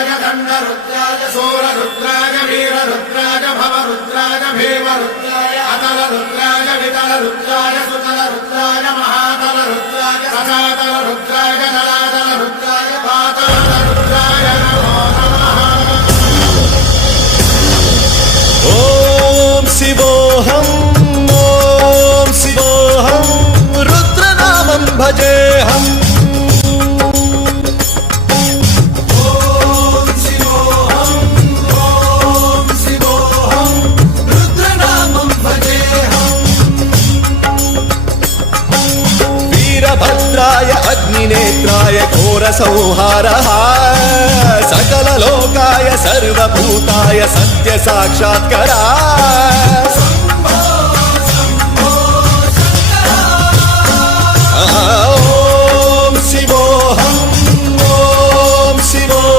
रुद्राय दण्डरुद्राय शूररुद्राय वीररुद्राय भवरुद्राय भीमरुद्राय अतलरुद्राय वितलरुद्राय सुतलरुद्राय महातलरुद्राय सदातलरुद्राय जलातलरुद्राय पातालरुद्राय नमो नमः। ॐ शिवोऽहं रुद्रनामं भजेऽहम्। वीरभद्राय अग्निनेत्राय घोरसंहारः सकललोकाय सर्वभूताय सत्यसाक्षात्करः।